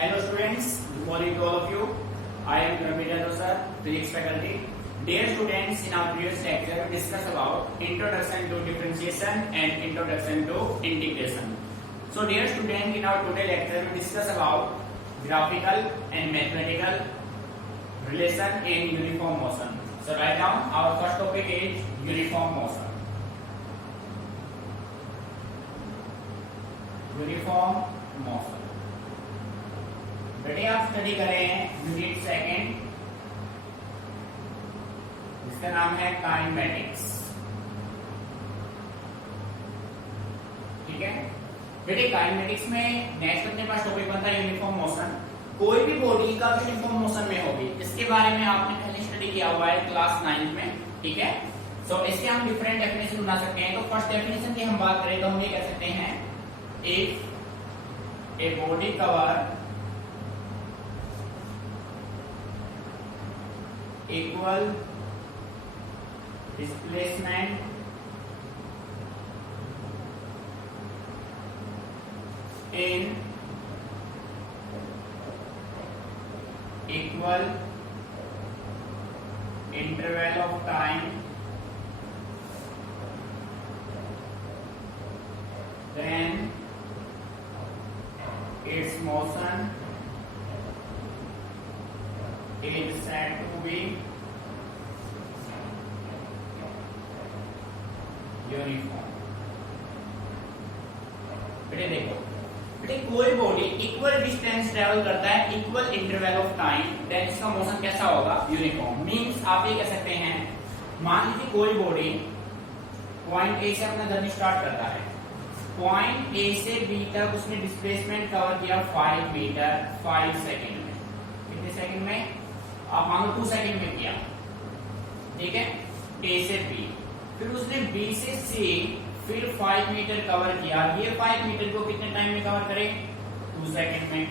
Hello students, good morning to all of you. I am Ramit sir, physics faculty. Dear students, in our previous lecture we discussed about introduction to differentiation and introduction to integration. So dear student, in our today lecture we discuss about graphical and mathematical relation in uniform motion. So right now our first topic is uniform motion. Uniform motion बेटे आप study कर रहे हैं unit second जिसका नाम है kinematics. ठीक है बेटे, काइनेमेटिक्स में नेक्स्ट अपने पास टॉपिक बनता है यूनिफॉर्म मोशन। कोई भी बॉडी का यूनिफॉर्म मोशन में होगी, इसके बारे में आपने पहले स्टडी किया हुआ है क्लास 9 में। ठीक है, सो इसके हम डिफरेंट डेफिनेशन बना सकते हैं। तो फर्स्ट डेफिनेशन की हम बात करें तो हम ये कह सकते हैं, if a body cover equal displacement in equal interval of time, then its motion is said to be uniform. बेटे देखो, बेटे कोई बॉडी इक्वल डिस्टेंस ट्रेवल करता है equal interval of time, then इसका मोशन कैसा होगा? यूनिफॉर्म। मींस आप ये कह सकते हैं, मान लीजिए कोई बॉडी पॉइंट ए से अपना जर्नी स्टार्ट करता है, पॉइंट ए से बी तक उसने डिस्प्लेसमेंट कवर किया 5 मीटर 5 सेकेंड में। कितने सेकेंड में? आप मान लो 2 सेकेंड में किया। ठीक है, ए से बी, फिर उसने बी से सी फिर 5 मीटर कवर किया। ये 5 मीटर को कितने टाइम में कवर करे? 2 सेकेंड में।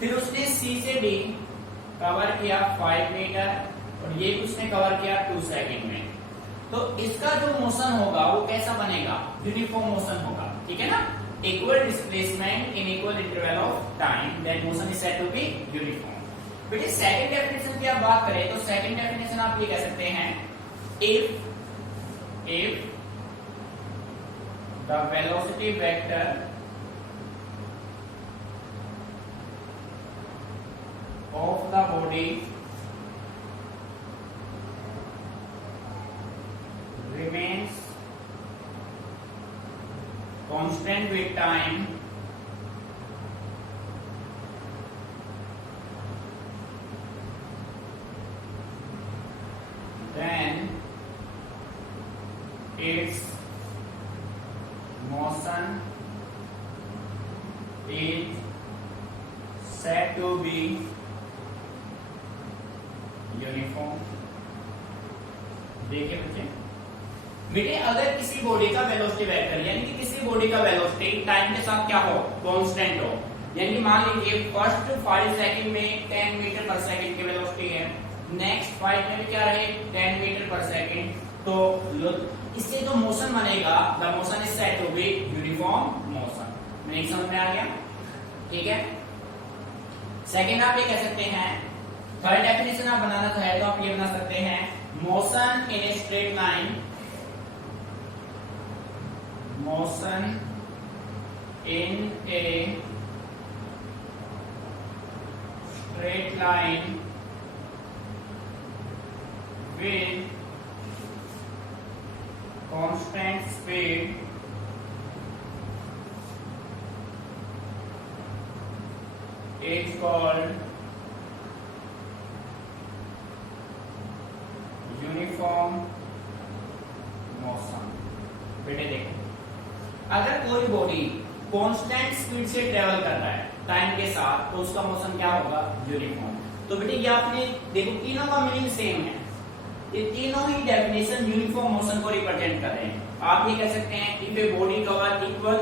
फिर उसने सी से डी कवर किया 5 मीटर और ये उसने कवर किया 2 सेकेंड में। तो इसका जो मोशन होगा वो कैसा बनेगा? यूनिफॉर्म मोशन होगा। ठीक है ना, equal displacement in equal interval of time, that motion is said to be uniform. बेटे सेकंड डेफिनेशन की आप बात करें तो सेकंड डेफिनेशन आप ये कह सकते हैं, if the velocity vector of the body remains constant with time, then its motion is said to be uniform. देखिए बच्चे, बेटे अगर किसी बॉडी का वेलोसिटी वेक्टर यानी कि किसी बॉडी का वेलोसिटी टाइम के साथ क्या हो? कांस्टेंट हो। यानी मान लीजिए फर्स्ट 5 सेकंड में 10 मीटर पर सेकंड की वेलोसिटी है, नेक्स्ट 5 में भी क्या रहे? 10 मीटर पर सेकंड। तो इससे जो मोशन बनेगा, the motion is said to be uniform motion. मेरी समझ में आ गया? ठीक है, सेकंड आप ये कह सकते हैं, थर्ड डेफिनेशन आप बनाना चाहे तो आप ये बना सकते हैं, motion in a straight line, motion in a straight line with constant speed is called uniform motion. बेटे देखो, अगर कोई बॉडी कांस्टेंट स्पीड से ट्रेवल कर रहा है टाइम के साथ तो उसका मोशन क्या होगा? यूनिफॉर्म। तो बेटे ये आपने देखो तीनों का मीनिंग सेम है, ये तीनों ही डेफिनेशन यूनिफॉर्म मोशन को रिप्रेजेंट कर रहे हैं। आप ये कह सकते हैं, if a body cover equal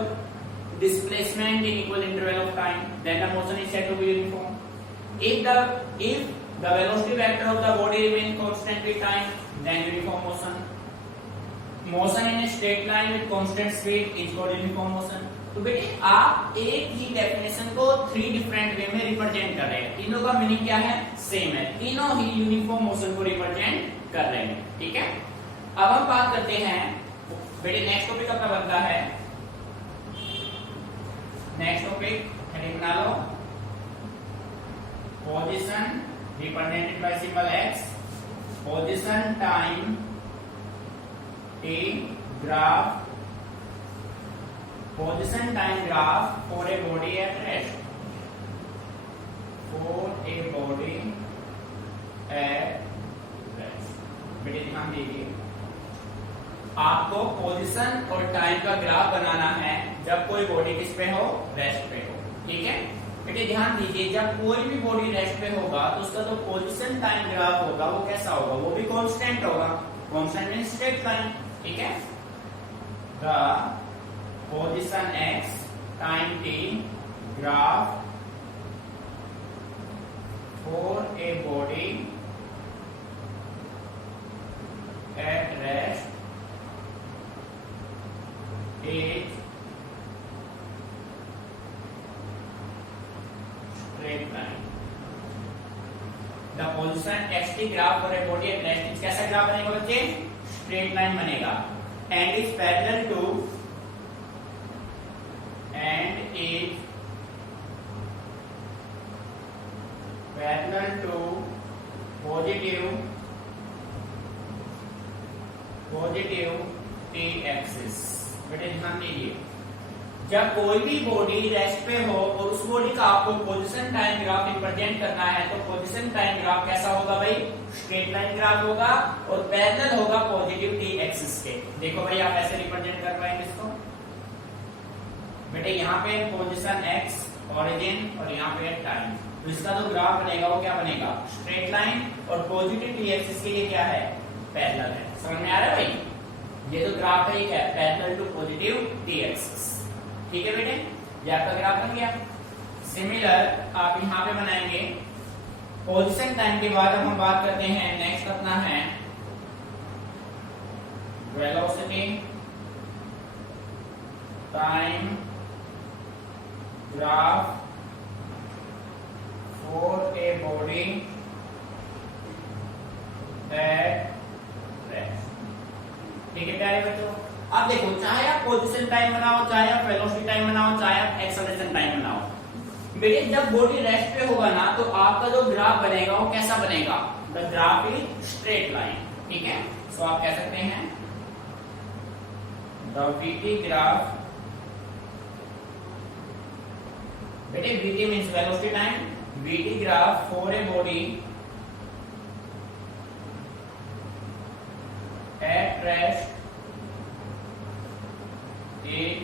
displacement in equal interval of time, then the motion is said to be uniform. If the velocity vector of the body remains constant with time, then uniform motion. Motion in a straight line with constant speed is called uniform motion. तो बेटे आप एक ही definition को 3 different way में represent कर रहे हैं, तीनों का मीनिंग क्या है, सेम है, तीनों ही यूनिफॉर्म मोशन को रिप्रेजेंट कर रहे हैं, ठीक है। अब हम बात करते हैं बेटे नेक्स्ट टॉपिक अपना बनता है, नेक्स्ट टॉपिक हेडिंग बना लो, position represented by symbol x, position time t graph, position time graph for a body at rest, for a body at rest। बेटे ध्यान दीजिए, आपको पोजीशन और टाइम का ग्राफ बनाना है जब कोई बॉडी किस पे हो, रेस्ट पे हो, ठीक है। बेटे ध्यान दीजिए, जब कोई भी बॉडी रेस्ट पे होगा तो उसका जो पोजीशन टाइम ग्राफ होगा वो कैसा होगा, वो भी कांस्टेंट होगा, कांस्टेंट मींस स्ट्रेट लाइन, ठीक है। The position x time t graph for a body at rest is straight line। The position xt graph for a body at rest is कैसा ग्राफ बनेगा बच्चे, स्ट्रेट लाइन बनेगा, and is parallel to positive t axis। बेटे ध्यान दीजिए, जब कोई भी बॉडी रेस्ट पे हो और उस बॉडी का आपको पोजीशन टाइम ग्राफ रिप्रेजेंट करना है तो पोजीशन टाइम ग्राफ कैसा होगा भाई, स्ट्रेट लाइन ग्राफ होगा और पैरेलल होगा पॉजिटिव t एक्सिस के। देखो भाई आप ऐसे रिप्रेजेंट कर पाएंगे इसको, बेटे यहाँ पे पोजीशन x ओरिजिन और यहाँ पे टाइम, तो इसका जो ग्राफ बनेगा वो क्या बनेगा, स्ट्रेट लाइन, और पॉजिटिव t एक्सिस के लिए क्या है, पैरेलल है। समझ में आ रहा है भाई, ये जो ग्राफ है क्या है, parallel to positive t axis, ठीक है बेटे, ये आपका ग्राफ बन गया। सिमिलर आप यहाँ पे बनाएंगे पोजीशन टाइम के बाद हम बात करते हैं, नेक्स्ट अपना है velocity time graph for a body at rest, ठीक है प्यारे बच्चों। अब देखो, चाहे आप पोजीशन टाइम बनाओ, चाहे आप वेलोसिटी टाइम बनाओ, चाहे आप एक्सेलरेशन टाइम बनाओ, बेटे जब बॉडी रेस्ट पे होगा ना तो आपका जो ग्राफ बनेगा वो कैसा बनेगा, the graph is straight line, ठीक है। सो आप कह सकते हैं द VT ग्राफ, बेटे VT means velocity time, VT graph for a body at rest in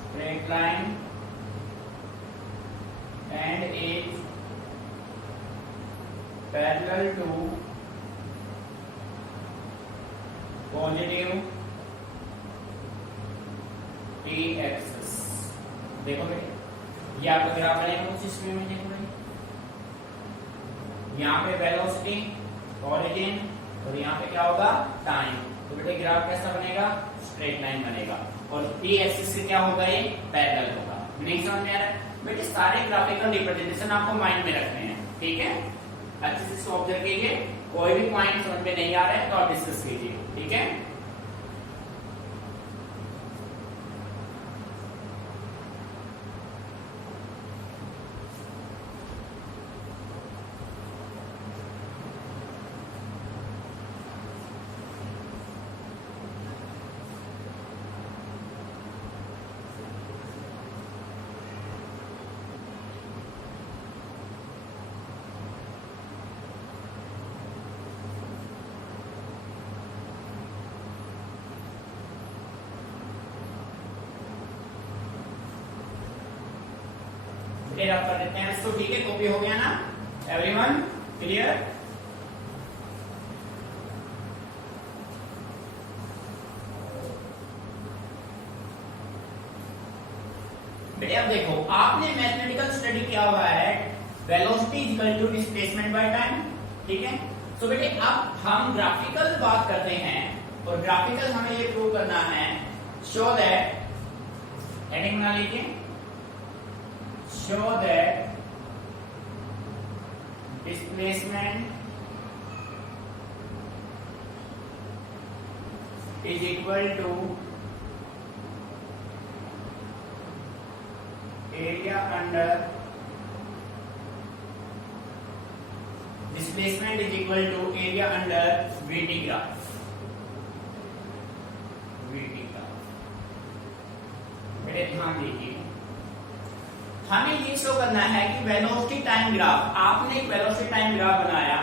straight line and is parallel to positive t axis। देखो बेटे ये आपका ग्राफ बनेगा कुछ इस में, देखो भाई यहाँ पे वेलोसिटी ओरिजिन और यहाँ पे क्या होगा, टाइम, तो बेटे ग्राफ कैसा बनेगा, स्ट्रेट लाइन बनेगा, और टी एक्सिस से क्या होगा, ये पैरेलल होगा। नहीं समझ में आ रहा है बेटे, सारे ग्राफिकल रिप्रेजेंटेशन आपको माइंड में रखने हैं, ठीक है, अच्छे से इसको ऑब्जर्व कीजिए, कोई भी पॉइंट समझ में नहीं आ रहा है तो आप डिस्कस कीजिए, ठीक है। फिर आप कर देते हैं इसको, ठीक है, कॉपी हो गया ना, एवरीवन क्लियर। बेटे अब देखो, आपने मैथमेटिकल स्टडी किया हुआ है velocity is equal to displacement by time, ठीक है। तो बेटे अब हम ग्राफिकल बात करते हैं, और ग्राफिकल हमें ये प्रूव करना है शो दैट, हेडिंग बना लीजिए, show that displacement is equal to area under displacement is equal to area under VT graph. VT graph मेरे ध्यान दीजिए, हमें ये शो करना है कि वेलोसिटी टाइम ग्राफ, आपने एक वेलोसिटी टाइम ग्राफ बनाया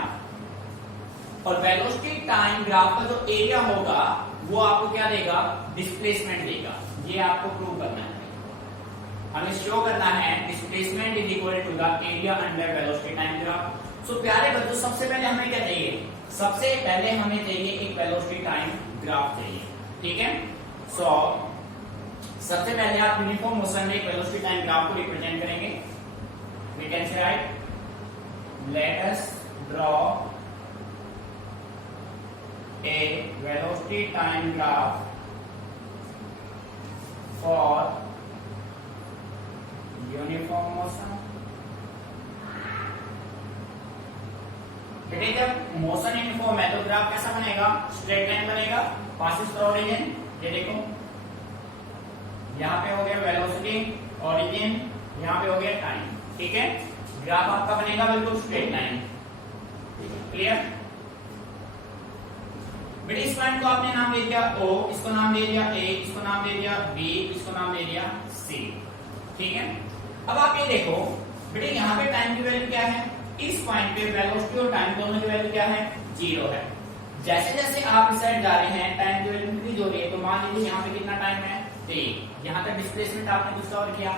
और वेलोसिटी टाइम ग्राफ का जो एरिया होगा वो आपको क्या देगा, डिस्प्लेसमेंट देगा। ये आपको प्रूव करना है, हमें शो करना है displacement is equal to the area under velocity time graph. So प्यारे बच्चों, सबसे पहले हमें क्या चाहिए, सबसे पहले हमें चाहिए एक वेलोसिटी टाइम ग्राफ चाहिए, ठीक है। सो सबसे पहले आप यूनिफॉर्म मोशन में एक वेलोसिटी टाइम ग्राफ को रिप्रेजेंट करेंगे। We can say right, let us draw a velocity time graph for uniform motion। बेटे जब मोशन यूनिफॉर्म है तो ग्राफ कैसा बनेगा, स्ट्रेट लाइन बनेगा, पासिस फ्रॉम ओरिजिन। ये देखो, यहाँ पे हो गया वेलोसिटी ओरिजिन, यहाँ पे हो गया टाइम, ठीक है। ग्राफ आपका बनेगा बिल्कुल स्ट्रेट लाइन, क्लियर। बेटे इस पॉइंट को आपने नाम दे दिया O, इसको नाम दे दिया A, इसको नाम दे दिया B, इसको नाम दे दिया C, ठीक है। अब आप ये देखो बेटे, यहाँ पे टाइम की वैल्यू क्या है, इस पॉइंट पे वेलोसिटी और टाइम दोनों की वैल्यू क्या है, 0 है। जैसे जैसे आप इस साइड जा रहे हैं टाइम की वैल्यू इंक्रीज हो रही है, तो मान लीजिए यहाँ पे कितना टाइम है, 3। यहाँ तक डिस्प्लेसमेंट आपने कुछ और किया,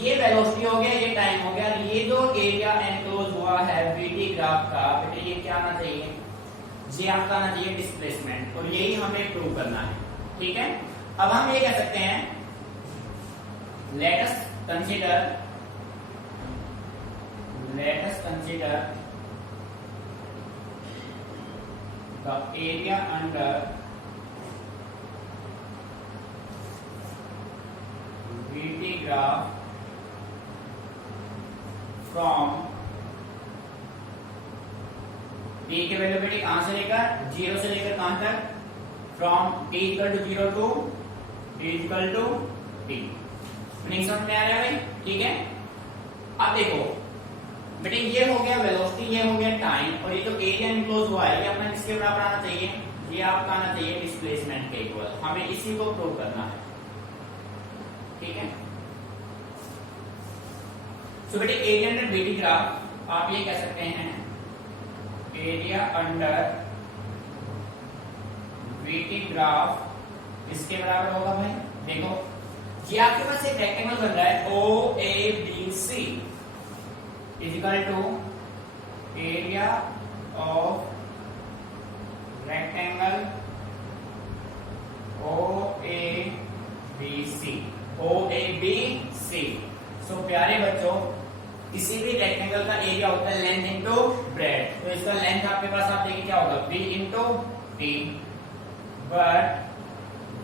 ये वेलोसिटी हो गया, ये टाइम हो गया, ये जो एरिया एनक्लोज हुआ है VT ग्राफ का, बेटे ये क्या आना चाहिए, ये आपका आना चाहिए डिस्प्लेसमेंट, और यही हमें प्रूव करना है, ठीक है। अब हम ये कह सकते हैं, let us consider the area under VT graph from t की वैल्यू बेटे कहां से लेकर, 0 से लेकर कहां तक, from t equal to 0 to t equal to t। Meaning समझ में आ रहा है भाई, ठीक है। अब देखो बेटे, ये हो गया वेलोसिटी, ये हो गया टाइम, और ये जो एरिया इनक्लोज हुआ है ये अपना किसके बराबर आना चाहिए, ये आपका आना चाहिए डिस्प्लेसमेंट के इक्वल। हमें इसी को प्रूव करना है, ठीक है। सो बेटे एरिया अंडर VT ग्राफ आप ये कह सकते हैं, एरिया अंडर VT ग्राफ इसके बराबर होगा भाई। देखो ये आपके पास एक रेक्टेंगल बन रहा है OABC is equal to area of rectangle OABC। So प्यारे बच्चों, किसी भी रेक्टेंगल का एरिया होता है लेंथ इंटू ब्रेड, तो इसका लेंथ आपके पास आप देखिए क्या होगा, B into T, but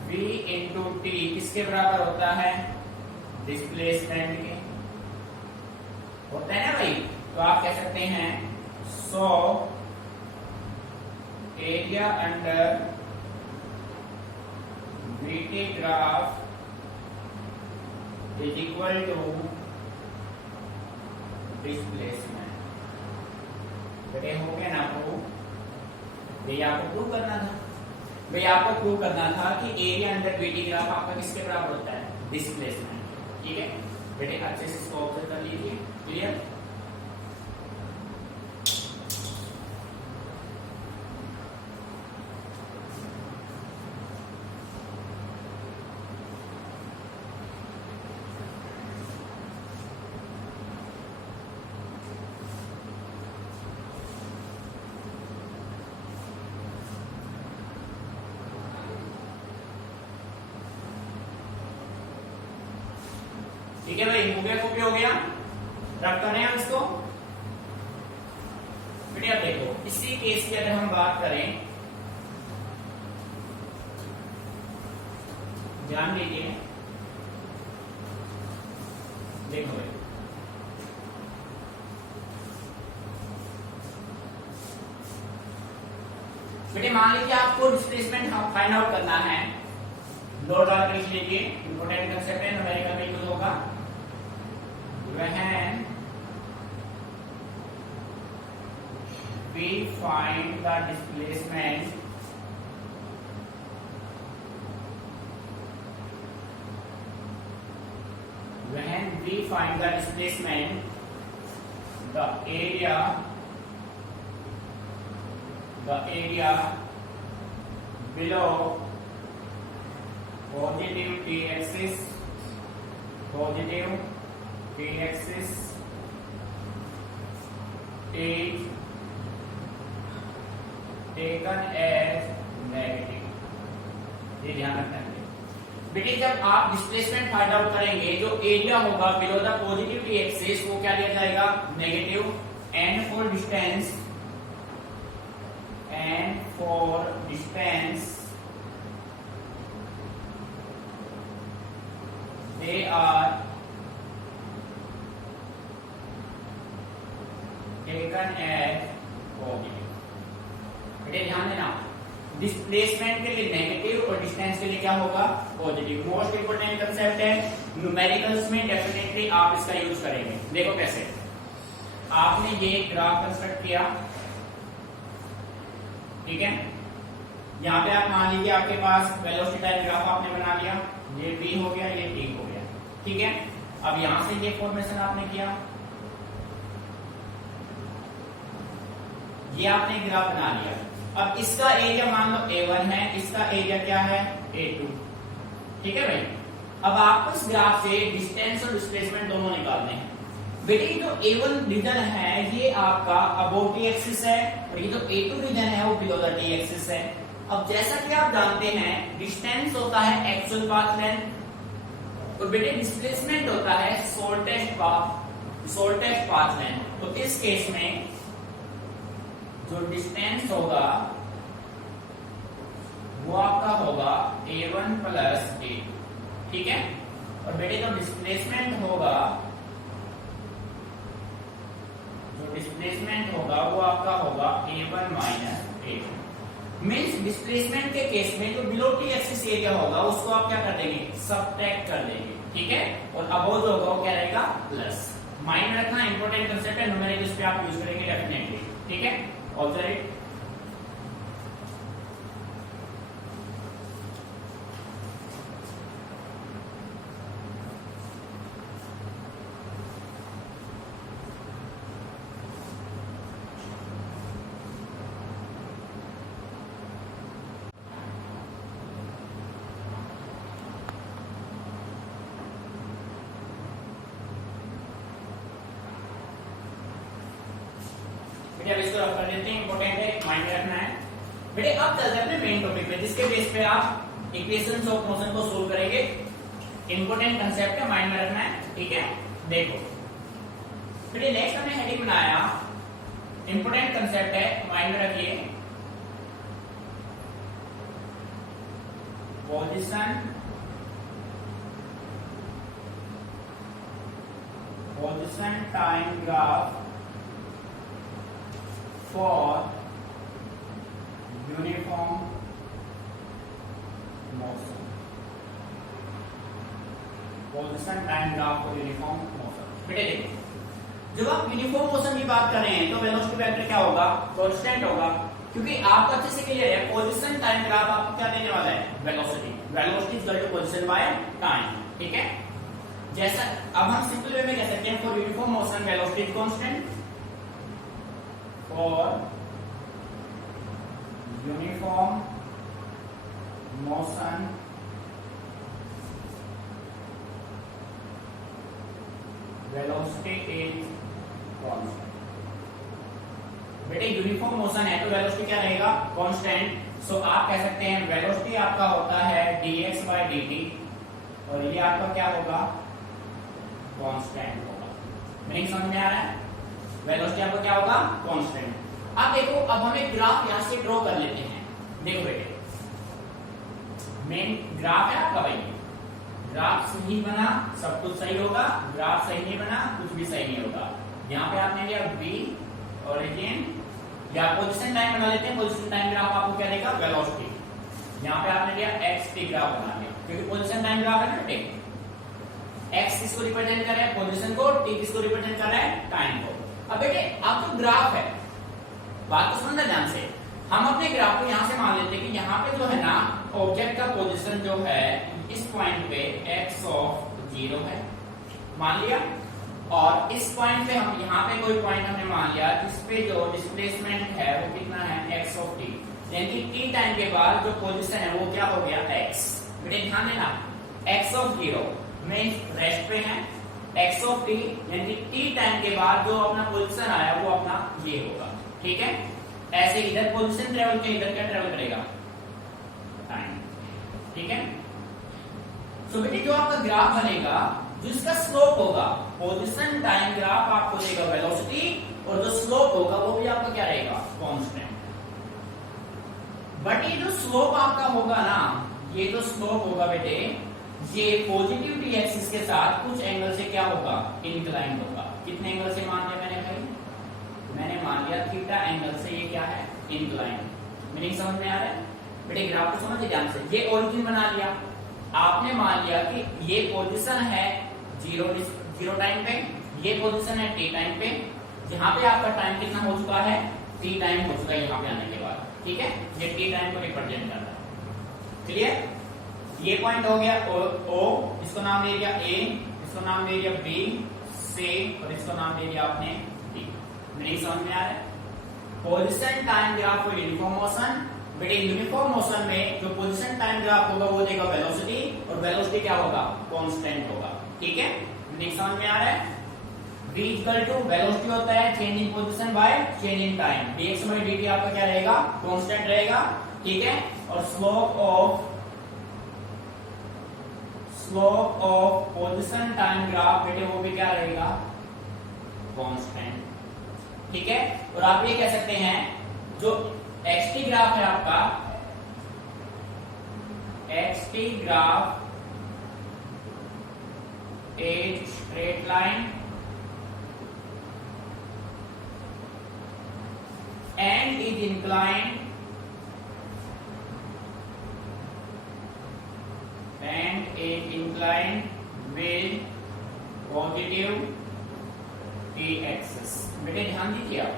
V into T किसके बराबर होता है, डिस्प्लेसमेंट के, होता है ना भाई। तो आप कह सकते हैं, so area under VT graph is equal to displacement. बेटे हो गया ना प्रूव, भैया आपको प्रूव करना था, भैया आपको प्रूव करना था कि एरिया अंडर VT ग्राफ आपका किसके बराबर होता है, डिस्प्लेसमेंट, ठीक है। बेटे अच्छे से इसको ऑब्जर्व कर लीजिए, क्लियर। ठीक है भाई, हो गया, कॉपी हो गया, रब करें हम इसको। बेटे अब देखो, इसी केस की अगर हम बात करें, ध्यान दीजिए, देखो भाई बेटे मान लीजिए आपको डिस्प्लेसमेंट फाइंड आउट करना है, लोड डाल लिख लीजिए, इंपोर्टेंट कंसेप्ट है, न्यूमेरिकल में यूज होगा। When we find the displacement the area below positive t-axis is taken as negative। ये ध्यान रखना है बेटे, जब आप डिस्प्लेसमेंट फाइंड आउट करेंगे, जो एरिया होगा below the positive T axis वो क्या लिया जाएगा, negative. And for distance they are taken as positive। बेटे ध्यान देना, डिस्प्लेसमेंट के लिए नेगेटिव और डिस्टेंस के लिए क्या होगा, पॉजिटिव। मोस्ट इंपोर्टेंट कंसेप्ट है, न्यूमेरिकल्स में डेफिनेटली आप इसका यूज करेंगे। देखो कैसे, आपने ये ग्राफ कंस्ट्रक्ट किया, ठीक है, यहाँ पे आप मान लीजिए आपके पास वेलोसिटी टाइप ग्राफ आपने बना लिया, ये v हो गया, ये t हो गया, ठीक है। अब यहां से ये फॉर्मेशन आपने किया, ये आपने ग्राफ बना लिया। अब इसका एरिया मान लो A1 है, इसका एरिया क्या है, A2, ठीक है भाई। अब आपको इस ग्राफ से डिस्टेंस और डिस्प्लेसमेंट दोनों निकालने हैं। बेटे जो A1 रीजन है ये आपका अबोव टी एक्सिस है, और ये जो A2 रीजन है वो बिलो द टी एक्सिस है। अब जैसा कि आप जानते हैं डिस्टेंस होता है एक्चुअल पाथ लेंथ, और बेटे डिस्प्लेसमेंट होता है शॉर्टेस्ट पाथ लेंथ। तो इस केस में जो डिस्टेंस होगा वो आपका होगा A1 प्लस A2, ठीक है। और बेटे जो डिस्प्लेसमेंट होगा वो आपका होगा A1 minus A2। Means displacement के केस में जो बिलो टी एक्सिस एरिया होगा उसको आप क्या कर देंगे, सबट्रैक्ट कर देंगे, ठीक है। और अबोव जो होगा वो क्या रहेगा, प्लस। माइंड रखना, इंपॉर्टेंट कंसेप्ट है, न्यूमेरिकल्स पे आप यूज करेंगे डेफिनेटली, ठीक है। Observe it. अब इसको रफ कर देते हैं, इंपॉर्टेंट है, माइंड में रखना है। बेटे अब चलते हैं अपने मेन टॉपिक पे, जिसके बेस पे आप इक्वेशंस ऑफ मोशन को सोल्व करेंगे। इंपॉर्टेंट कंसेप्ट है, माइंड में रखना है, ठीक है। देखो बेटे नेक्स्ट हमने हेडिंग बनाया, इंपॉर्टेंट कंसेप्ट है, माइंड में रखिए। Position time graph for uniform motion, position time graph for uniform motion. बेटे देखो, जब आप यूनिफॉर्म मोशन की बात कर रहे हैं तो वेलोसिटी वेक्टर क्या होगा, कांस्टेंट होगा, क्योंकि आपको अच्छे से क्लियर है पोजीशन टाइम ग्राफ आपको क्या देने वाला है, velocity. Velocity is equal to position by time, ठीक है। जैसा अब हम सिंपल वे में कह सकते हैं, for uniform motion velocity is constant, for uniform motion velocity is constant। बेटे यूनिफॉर्म मोशन है तो वेलोसिटी क्या रहेगा, कांस्टेंट। सो आप कह सकते हैं वेलोसिटी आपका होता है dx by dt, और ये आपका क्या होगा, कांस्टेंट होगा। मीनिंग समझ में आ रहा है, वेलोसिटी आपको क्या होगा, कांस्टेंट। अब देखो, अब हम एक ग्राफ यहां से ड्रॉ कर लेते हैं। देखो बेटे, मेन ग्राफ है आपका भाई, ग्राफ सही बना सब कुछ सही होगा, ग्राफ सही नहीं बना कुछ भी सही नहीं होगा। यहाँ पे आपने लिया बी ओरिजिन, या पोजीशन टाइम बना लेते हैं, पोजीशन टाइम ग्राफ आपको क्या देगा, वेलोसिटी। यहाँ पे आपने लिया एक्स टी ग्राफ बना लिया, क्योंकि पोजीशन टाइम ग्राफ है ना बेटे, एक्स किसको रिप्रेजेंट कर रहा है, पोजीशन को, टी किसको रिप्रेजेंट कर रहा है, टाइम को। अब बेटे अब तो ग्राफ है, बात तो समझना ध्यान से, हम अपने ग्राफ को यहाँ से मान लेते हैं कि यहाँ पे जो है ना ऑब्जेक्ट का पोजीशन जो है इस पॉइंट पे x ऑफ 0 है, मान लिया, और इस पॉइंट पे हम यहाँ पे कोई पॉइंट हमने मान लिया जिस पे जो डिस्प्लेसमेंट है वो कितना है, x ऑफ t, यानी कि t टाइम के बाद जो पोजीशन है वो क्या हो गया, x। बेटे ध्यान देना, x ऑफ 0 में रेस्ट पे है, x ऑफ t यानी कि t टाइम के बाद जो अपना पोजीशन आया वो अपना ये होगा, ठीक है। ऐसे इधर पोजीशन ट्रेवल के इधर क्या ट्रेवल करेगा, टाइम, ठीक है। तो बेटे जो आपका ग्राफ बनेगा जिसका स्लोप होगा, पोजीशन टाइम ग्राफ आपको देगा वेलोसिटी, और जो स्लोप होगा वो भी आपका क्या रहेगा, कांस्टेंट। बट ये जो स्लोप आपका होगा ना, ये जो स्लोप होगा बेटे, ये पॉजिटिव टी एक्सिस के साथ कुछ एंगल से क्या होगा, इंक्लाइंड होगा। कितने एंगल से मान लिया मैंने भाई, मैंने मान लिया थीटा एंगल से ये क्या है, इंक्लाइंड। मीनिंग समझ में आ रहा है बेटे, ग्राफ को समझिए ध्यान से। ये ओरिजिन बना लिया, आपने मान लिया कि ये पोजीशन है जीरो टाइम पे, ये पोजीशन है टी टाइम पे, यहाँ पे आपका टाइम कितना हो चुका है, टी टाइम हो चुका है यहाँ पे आने के बाद, ठीक है। ये टी टाइम को रिप्रेजेंट कर रहा है, क्लियर। ये पॉइंट हो गया ओ, इसको नाम दे दिया ए, इसको नाम दे दिया बी, सी, और इसको नाम दे दिया आपने डी। नहीं समझ में आ रहा है, position time graph for uniform motion. बेटे यूनिफॉर्म मोशन में जो पोजीशन टाइम ग्राफ होगा वो देगा वेलोसिटी, और वेलोसिटी क्या होगा, कांस्टेंट होगा, ठीक है। नहीं समझ में आ रहा है, v इक्वल टू वेलोसिटी होता है change in position by change in time, dx by dt आपका क्या रहेगा, कांस्टेंट रहेगा, ठीक है। और slope of position time graph बेटे वो भी क्या रहेगा, कांस्टेंट, ठीक है। और आप ये कह सकते हैं जो xt ग्राफ है आपका, xt ग्राफ एक straight line and is inclined with positive t axis। बेटे ध्यान दीजिए आप,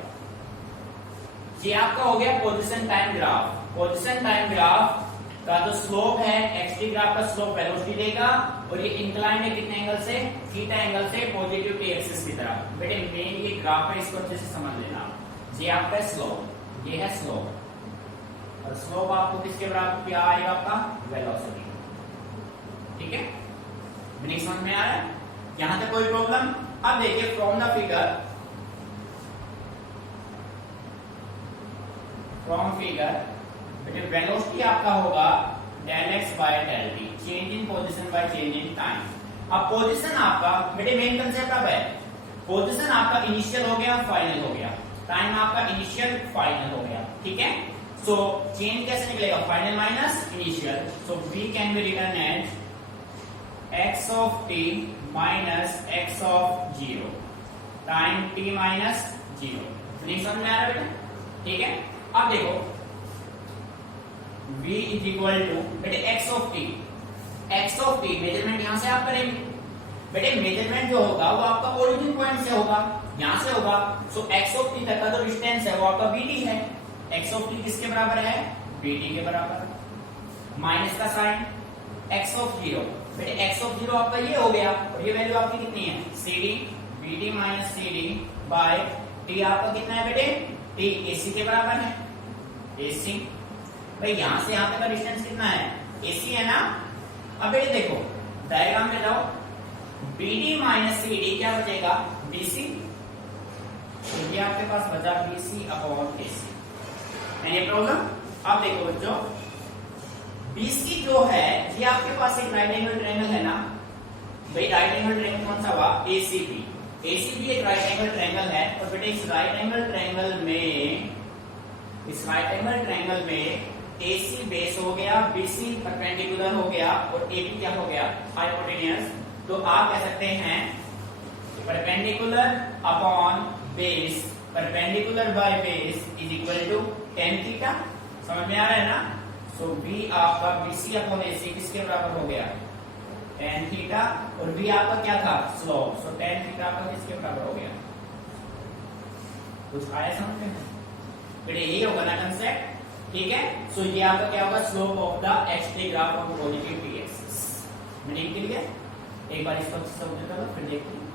ये आपका हो गया position time graph. Position time graph का जो स्लोप है, xt ग्राफ का स्लोप वेलोसिटी देगा, और ये इंक्लाइंड है कितने एंगल से, थीटा एंगल से पॉजिटिव टी एक्सिस की तरफ। बेटे मेन ये ग्राफ है, इसको अच्छे से समझ लेना। ये आपका स्लोप, ये है स्लोप, और स्लोप आपको किसके बराबर क्या आएगा, आपका वेलोसिटी, ठीक है। नहीं समझ में आ रहा है, यहां तक कोई प्रॉब्लम। अब देखिए फ्रॉम द फिगर, बेटे वेलोसिटी आपका होगा del x by del t, change in position by change in time. अब पोजीशन आपका बेटे मेन कंसेप्ट अब है, पोजीशन आपका इनिशियल हो गया, फाइनल हो गया, टाइम आपका इनिशियल फाइनल हो गया, ठीक है। सो चेंज कैसे निकलेगा, final minus initial, so v can be written as x of t minus x of 0 time t minus 0। नहीं समझ में आ रहा है बेटा, ठीक है। अब देखो v इज इक्वल टू बेटे x ऑफ t मेजरमेंट यहां से आप करेंगे। बेटे मेजरमेंट जो होगा वो आपका ओरिजिन पॉइंट से होगा, यहां से होगा। सो x ऑफ t तक का जो डिस्टेंस है वो आपका bd है। x ऑफ t किसके बराबर है, bd के बराबर, माइनस का साइन, x ऑफ 0 बेटे x ऑफ 0 आपका ये हो गया, और ये वैल्यू आपकी कितनी है, cd, bd minus cd by t आपका कितना है बेटे, t ac के बराबर है, ac। भाई यहां से यहां तक का डिस्टेंस कितना है, ac है ना। अब बेटे देखो डायग्राम में जाओ, BD माइनस CD क्या बचेगा, BC, तो ये आपके पास बचा BC अपॉन AC। ये प्रॉब्लम। अब देखो बच्चों, BC जो है ये आपके पास एक राइट एंगल ट्रायंगल है ना। भाई राइट एंगल ट्रायंगल कौन सा हुआ, ACB। ACB एक राइट एंगल ट्रायंगल है, और बेटे इस राइट एंगल ट्रायंगल में AC बेस हो गया, BC परपेंडिकुलर हो गया और AB क्या हो गया, हाइपोटेन्यूज। तो आप कह सकते हैं perpendicular upon base, perpendicular by base is equal to tan theta. समझ में आ रहा है ना? सो B आपका BC अपॉन AC किसके बराबर हो गया, tan थीटा, और B आपका क्या था, स्लोप। सो tan थीटा आपका किसके बराबर हो गया? कुछ आया समझ में? बेटे यही होगा ना कंसेप्ट, ठीक है। सो ये आपका क्या होगा, slope of the X-ray graph of positive p axis. Meaning clear? एक बार इसको समझ लो फिर देखते हैं।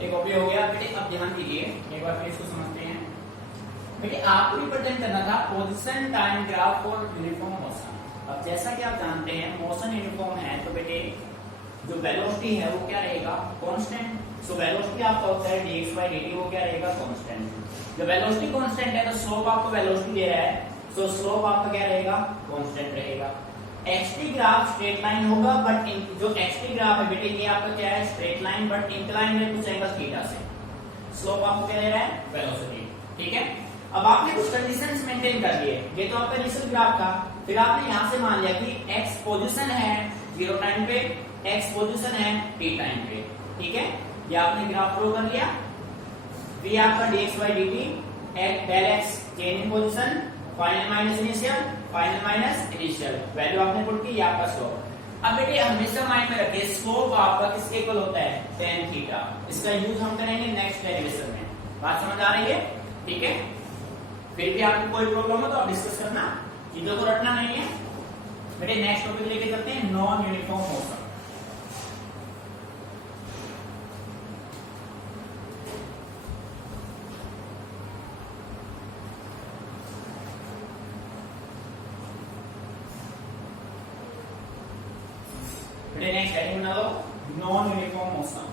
एक कॉपी हो गया बेटे। अब ध्यान दीजिए, एक बार फिर इसको समझते हैं। बेटे आपको रिप्रेजेंट करना था position time graph for uniform motion. अब जैसा कि आप जानते हैं मोशन यूनिफॉर्म है, तो बेटे जो वेलोसिटी है वो क्या रहेगा, कांस्टेंट। सो वेलोसिटी आपका होता है dx by dt, वो क्या रहेगा, कांस्टेंट। जब वेलोसिटी कांस्टेंट है तो स्लोप आपको वेलोसिटी दे रहा है, सो स्लोप आपका क्या रहेगा, कांस्टेंट रहेगा। एक्सटी ग्राफ स्ट्रेट लाइन होगा, बट जो एक्सटी ग्राफ है बेटे ये आपका क्या है, स्ट्रेट लाइन, बट इंक्लाइन है कुछ एंगल थीटा से। स्लोप आपको क्या दे रहा है, वेलोसिटी, ठीक है। अब आपने कुछ कंडीशंस मेंटेन कर लिए, ये तो आपका इनिशियल ग्राफ था। फिर आपने यहां से मान लिया कि x पोजीशन है 0 टाइम पे, x पोजीशन है t टाइम पे, ठीक है। ये आपने ग्राफ ड्रॉ कर लिया। v आपका dx by dt, del x change in position, final minus initial, final minus initial, value आपने पुट की, ये आपका स्लोप। अब बेटे हमेशा माइंड में रखिए स्लोप आपका किसके इक्वल होता है, tan थीटा। इसका यूज हम करेंगे नेक्स्ट डेरिवेशन में। बात समझ आ रही है, ठीक है। फिर भी आपको कोई प्रॉब्लम हो तो आप डिस्कस करना, चीजों को रटना नहीं है बेटे। नेक्स्ट टॉपिक लेके चलते हैं, नॉन यूनिफॉर्म मोशन। बेटे नेक्स्ट हेडिंग बना दो, non uniform motion.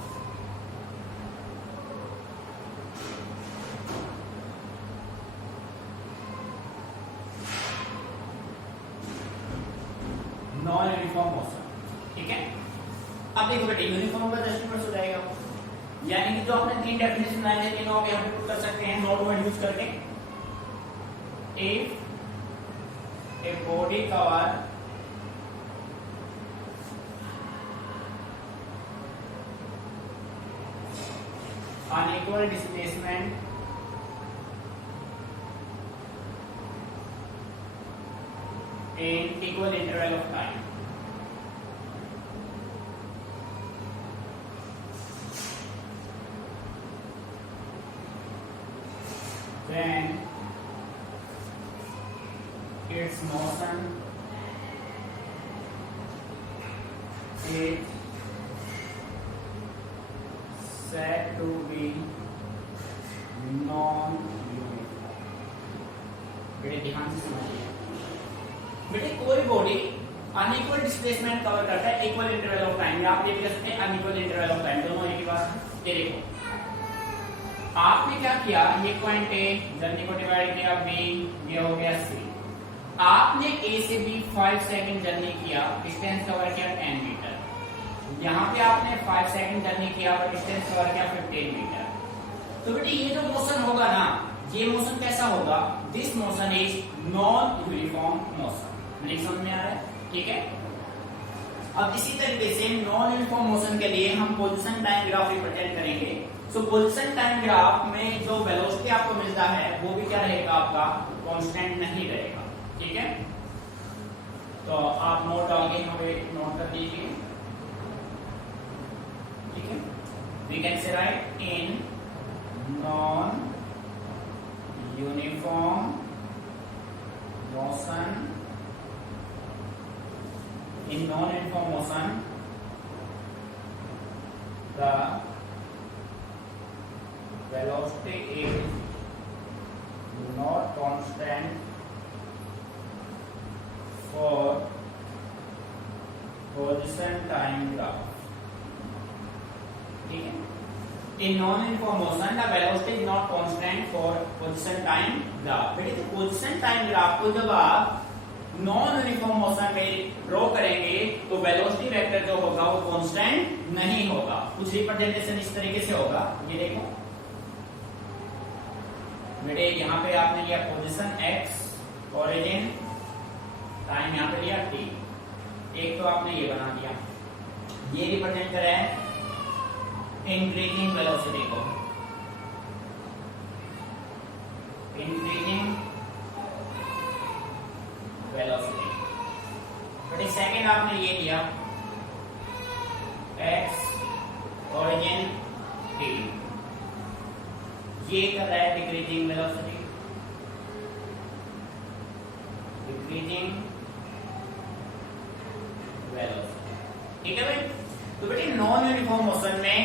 Non uniform motion, ठीक है। अब देखो बेटे यूनिफॉर्म का दृष्टिकोण हो जाएगा, यानी कि जो आपने तीन डेफिनेशन बनाए थे तीनों पे हम पुट कर सकते हैं नोट वर्ड यूज करके। If a body cover unequal displacement in equal interval of time, then its motion is said to be non-uniform। बेटे ध्यान से समझिए, बेटे कोई बॉडी अनइक्वल डिस्प्लेसमेंट कवर करता है इक्वल इंटरवल ऑफ टाइम, या आप ये भी कह सकते हैं अनइक्वल इंटरवल ऑफ टाइम, दोनों एक ही बात है। ये देखो आपने क्या किया, ये पॉइंट ए जर्नी को डिवाइड किया, बी ये हो गया सी। आपने ए से बी 5 सेकंड जर्नी किया, डिस्टेंस कवर किया 10 मीटर। यहाँ पे आपने 5 सेकंड जर्नी किया और डिस्टेंस कवर किया 15 मीटर। तो बेटे ये जो मोशन होगा ना, ये मोशन कैसा होगा, this motion is non uniform motion. मेरी समझ में आ रहा है, ठीक है। अब इसी तरीके से नॉन यूनिफॉर्म मोशन के लिए हम पोजीशन टाइम ग्राफ रिप्रेजेंट करेंगे। सो पोजीशन टाइम ग्राफ में जो वेलोसिटी आपको मिलता है वो भी क्या रहेगा, आपका कांस्टेंट नहीं रहेगा, ठीक है। तो आप नोट डाल के यहाँ पे नोट कर दीजिए, ठीक है। We can say write in non uniform motion, in non-uniform motion the velocity is not constant for position time graph, ठीक है। in non-uniform motion the velocity is not constant for position time graph। बेटे तो position time graph को जब आप non uniform motion में draw करेंगे तो वेलोसिटी वेक्टर जो होगा वो कांस्टेंट नहीं होगा। कुछ रिप्रेजेंटेशन इस तरीके से होगा, ये देखो बेटे, यहाँ पे आपने लिया पोजीशन x, ओरिजिन, टाइम यहाँ पे लिया t, एक तो आपने ये बना दिया, ये रिप्रेजेंट कर रहा है इंक्रीजिंग वेलोसिटी को, इंक्रीजिंग वेलोसिटी। बट सेकंड आपने ये लिया x, ओरिजिन t, ये कर रहा है डिक्रीजिंग वेलोसिटी, डिक्रीजिंग वेलोसिटी, ठीक है भाई। तो बेटे नॉन यूनिफॉर्म मोशन में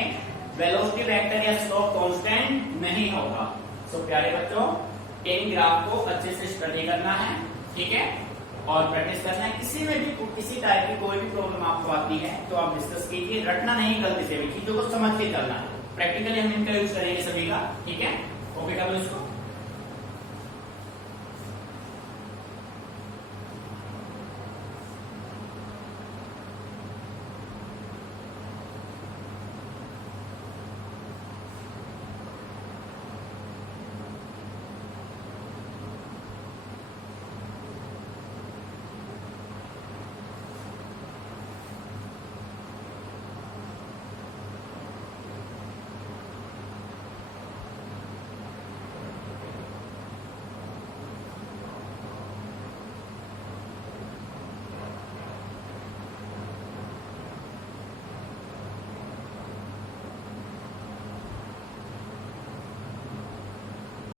वेलोसिटी वेक्टर या स्लोप कांस्टेंट नहीं होगा। सो प्यारे बच्चों, इन ग्राफ को अच्छे से स्टडी करना है, ठीक है, और प्रैक्टिस करना है। किसी में भी किसी टाइप की कोई भी प्रॉब्लम आपको आती है तो आप डिस्कस कीजिए, रटना नहीं, गलती से भी चीजों को समझ के चलना है। प्रैक्टिकली हम इनका यूज करेंगे सभी का, ठीक है। ओके कर लो इसको।